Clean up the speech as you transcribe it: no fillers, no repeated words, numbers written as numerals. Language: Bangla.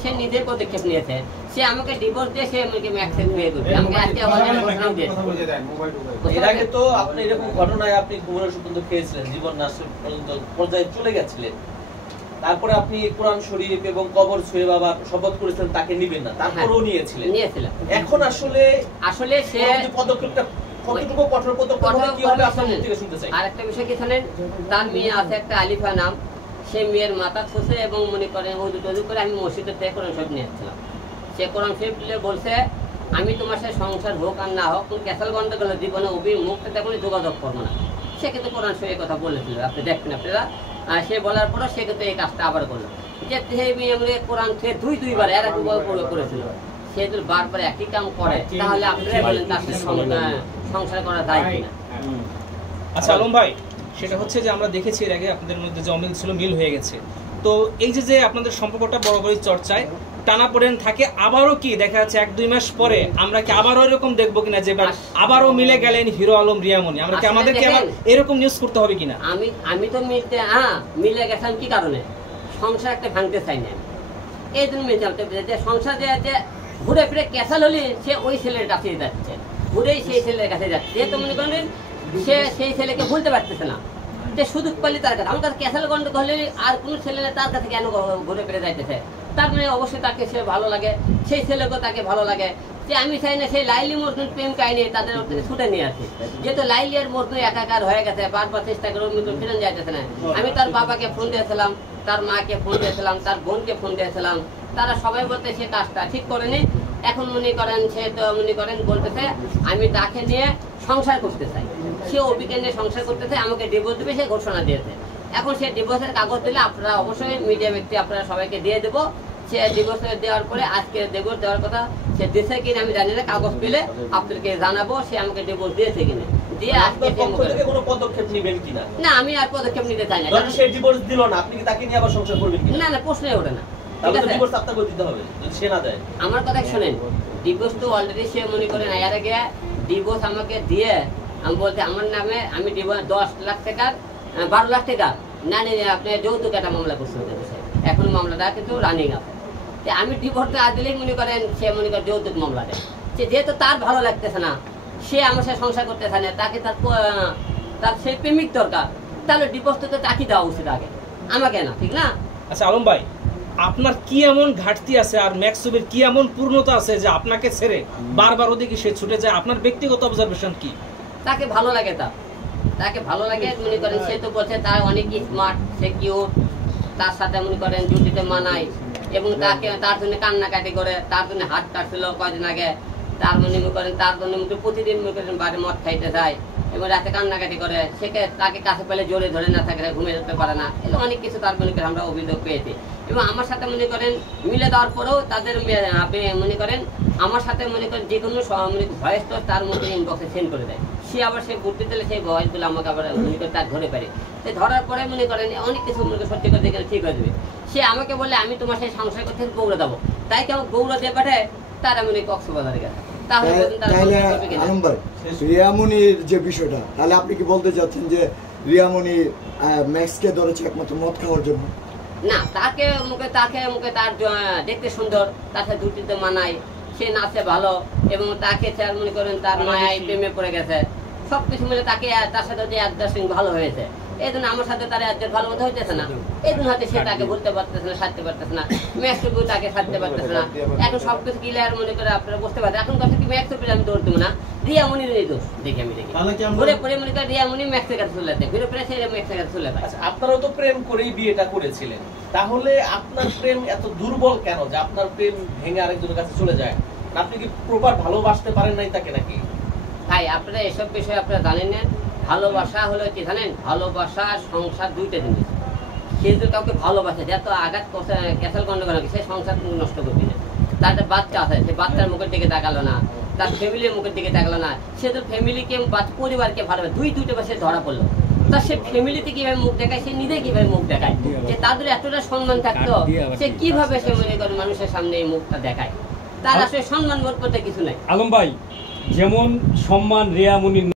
সে নিজের পদক্ষেপ নিয়েছে, সে আমাকে ডিভোর্স দিয়ে সে আমাকে ম্যাক্সের বিয়ে করবে, আমাকে আজকে ঘোষণা দিয়েছে। এর আগে তো আপনি এরকম ঘটনায় আপনি ঘুমের ওষুধ খেয়েছিলেন, জীবন নাশের পর্যন্ত পর্যায়ে চলে গেছিলেন, তারপরে আপনি কোরআন শরীফ এবং কবর ছুঁয়ে বাবা শপথ করেছিলেন তাকে নিবেন না, তারপরেও নিয়েছিলেন। এখন আসলে সে পদক্ষেপটা কতটুকু কঠোর পদক্ষেপ কি হবে আপনার মুখ থেকে শুনতে চাই। আর একটা বিষয় কি জানেন, তার মেয়ে আছে একটা আলিফা নাম, সে মেয়ের মাথা ছুঁছে এবং মনে করেন ওযু টযু করে আমি মসজিদের থেকে কোরআন শরীফ নিয়ে আসছিলাম। সে কোরআন শরীফ নিয়ে বলছে আমি তোমার সাথে সংসার হোক আর না হোক কোন ক্যাসাল গন্ডগোল জীবনে মুখটা তেমনি যোগাযোগ করবো না। সে কিন্তু কোরআন শরীফের কথা বলেছিল, আপনি দেখবেন আপনারা। সে বলার পরও সে কিন্তু এই কাজটা আবার করলো, যে মেয়ে কোরআন থেকে দুইবার এর আগে করেছিল, সে যদি বারবার একই কাম করে তাহলে আপনারা বলেন তার সাথে সংসার করা যায় কিনা। আচ্ছা আলম ভাই, সেটা হচ্ছে যে আমরা দেখেছি এর আগে আপনাদের মধ্যে যে অমিল ছিল মিল হয়ে গেছে, তো এই যে আপনাদের সম্পর্কটা বরাবরই চর্চায় টানাপোড়েন থাকে, আবারও কি দেখা যাচ্ছে 1-2 মাস পরে আমরা কি আবারও এরকম দেখবো কিনা যে আবারও মিলে গেলেন হিরো আলম রিয়ামণি, আমরা কি আমাদেরকে আবার এরকম নিউজ করতে হবে কিনা? আমি তো মিলে গেছিলাম কি কারণে, সংসার একটা ভাঙতে চাই না, এই জন্য যে সংসার যে ঘুরে ফিরে ক্যাসাল হলে সে ওই ছেলের কাছে যাচ্ছে, ঘুরেই সেই ছেলের কাছে যাচ্ছে, যেহেতু মনে করেন সে সেই ছেলেকে ভুলতে পারতেছে না, যে সুযোগ পালি তার কাছে। আমার কাছে ক্যাসাল গন্ড হলে আর কোনো ছেলে তার কাছে কেন ঘুরে ফিরে যাইতেছে, তার মানে অবশ্যই তাকে সে ভালো লাগে, সেই ছেলেকেও তাকে ভালো লাগে। যে আমি চাই না সেই লাইলি মজনু প্রেম কাহিনী তাদের ছুটে নিয়ে আসি, যেহেতু লাইলি আর মজনু একাকার হয়ে গেছে, বারবার চেষ্টা করে ফিরে যাইতেছে না। আমি তার বাবাকে ফোন দিয়েছিলাম, তার মাকে ফোন দিয়েছিলাম, তার বোনকে ফোন দিয়েছিলাম, তারা সবাই বলতে সে কাজটা ঠিক করেনি। এখন মনে করেন সে তো মনে করেন বলতেছে আমি তাকে নিয়ে সংসার করতে চাই, সে অভিকে নিয়ে সংসার করতে চাই, আমাকে ডিভোর্স দেবে সে ঘোষণা দিয়েছে। এখন সে ডিভোর্সের কাগজ দিলে আপনারা অবশ্যই মিডিয়া ব্যক্তি আপনারা সবাইকে দিয়ে দেবো। সে ডিভোর্স দেওয়ার পরে আজকে ডিভোর্স দেওয়ার কথা সে দিয়েছে কিনা আমি জানি না, কাগজ পেলে আপনাদেরকে জানাবো সে আমাকে ডিভোর্স দিয়েছে কিনা। দিয়ে আজকে কোনো পদক্ষেপ নেবেন কিনা? না, আমি আর পদক্ষেপ নিতে চাই না। সে ডিভোর্স দিল না, আপনি কি তাকে নিয়ে আবার সংসার করবেন কিনা? না, প্রশ্নই ওঠে না। আমার কথা শোনেন, ডিভোর্স তো অলরেডি সে মনে করেন এর আগে ডিভোর্স আমাকে দিয়ে আমি বলতে আমার নামে আমি ডিভোর্স 10 লাখ টাকার 12 লাখ টাকা না নিয়ে আপনি যৌতুক একটা মামলা করতে হচ্ছে, এখন মামলাটা কিন্তু রানিং আছে। আমি ডিভোর্সটা আজ দিলেই মনে করেন সে মনে করেন যৌতুক মামলা দেয়, সে যেহেতু তার ভালো লাগতেছে না, সে আমার সাথে সংসার করতে চায় না, তাকে তার সেই প্রেমিক দরকার, তাহলে ডিভোর্সটা তো তাকে দেওয়া উচিত আগে, আমাকে না, ঠিক না? আচ্ছা আলম ভাই, আপনার কি এমন ঘাটতি আছে আর ম্যাক্সুবের কি এমন পূর্ণতা আছে যে আপনাকে ছেড়ে বারবার ওদিকে সে ছুটে যায়? আপনার ব্যক্তিগত অবজারভেশন কি? তাকে ভালো লাগে, তাকে ভালো লাগে মনে করেন, সে তো বলছে তার অনেক স্মার্ট, সে কিউট, তার সাথে মনে করেন জুটিতে মানায় এবং তাকে তার জন্য কান্নাকাটি করে, তার জন্য হাত কাটছিল কয়েকদিন আগে, তার মনে করেন তার জন্য প্রতিদিন মনে করেন বাড়ি মদ খাইতে যায় এবং রাতে কান্নাকাটি করে, সেকে তাকে কাছে পেলে জোরে ধরে না থাকে, ঘুমিয়ে যেতে পারে না, এগুলো অনেক কিছু তার মনে করেন আমরা অভিযোগ পেয়েছি। এবং আমার সাথে মনে করেন মিলে দেওয়ার পরেও তাদের আপনি মনে করেন আমার সাথে মনে করেন যে কোনো ভয়েস তো তার মধ্যে ইনবক্সে সেন্ড করে দেয়, সে আবার সে ঘুরতে দিলে সেই ভয়েসগুলো আমাকে আবার মনে করে তার ধরে পারে, সে ধরার পরে মনে করেন অনেক কিছু মনে সত্যি করে দেখে ঠিক হয়ে যাবে। সে আমাকে বলে আমি তোমার সেই সংসার করতে গৌড়া দেবো, তাই কেমন গৌড়া দিয়ে পাঠায় তারা মনে কক্সবাজারে গেছে। রিয়ামণির যে বিষয়টা, তাহলে আপনি কি বলতে চাচ্ছেন যে রিয়ামণি ম্যাক্সকে ধরেছে একমাত্র মদ খাওয়ার জন্য? না, তাকে মুখে তার দেখতে সুন্দর, তার সাথে দুটিতে মানায়, সে নাচে ভালো এবং তাকে মনে করেন তার মায়ায় প্রেমে পড়ে গেছে, সবকিছু মিলে তাকে তার সাথে যে অ্যাডজাস্টিং ভালো হয়েছে, এই জন্য আমার সাথে তার অ্যাডজাস্ট ভালো মতো হইতেছে না, এই জন্য হয়তো সে তাকে বলতে পারতেছে না, সারতে পারতেছে না, ম্যাক্সটুকু তাকে সারতে পারতেছে না। এখন সবকিছু ক্লিয়ার মনে করে আপনারা বুঝতে পারছেন। এখন কথা কি ম্যাক্সটুকু আমি দৌড় দেবো না, রিয়ামণির এই দোষ দেখি আমি দেখি ঘুরে পরে মনে করে রিয়ামণি ম্যাক্সের কাছে চলে যায়, ঘুরে পরে সে ম্যাক্সের কাছে চলে যায়। আপনারাও তো প্রেম করেই বিয়েটা করেছিলেন, তাহলে আপনার প্রেম এত দুর্বল কেন যে আপনার প্রেম ভেঙে আরেকজনের কাছে চলে যায়? আপনি কি প্রপার ভালোবাসতে পারেন নাই তাকে নাকি? ভাই আপনারা এসব বিষয়ে আপনারা জানেন না, ভালোবাসা হলো কি জানেন, ভালোবাসা সংসার দুইটা জিনিস। সে যদি কাউকে ভালোবাসে, যত আঘাত ক্যাসাল গন্ডগোল সে সংসার নষ্ট করবি না। তার একটা বাচ্চা আছে, সে বাচ্চার মুখের দিকে তাকালো না, তার ফ্যামিলির মুখের দিকে তাকালো না, সে তো ফ্যামিলিকে পরিবারকে ভালোবাসে, দুইটা সে ধরা পড়লো, তা সে ফ্যামিলিতে কিভাবে মুখ দেখায়, সে নিজে কিভাবে মুখ দেখায়, যে তাদের এতটা সম্মান থাকতো, সে কিভাবে সে মনে করে মানুষের সামনে এই মুখটা দেখায়, তার আসলে সম্মান বোধ করতে কিছু নাই। আলম ভাই, যেমন সম্মান রিয়ামণির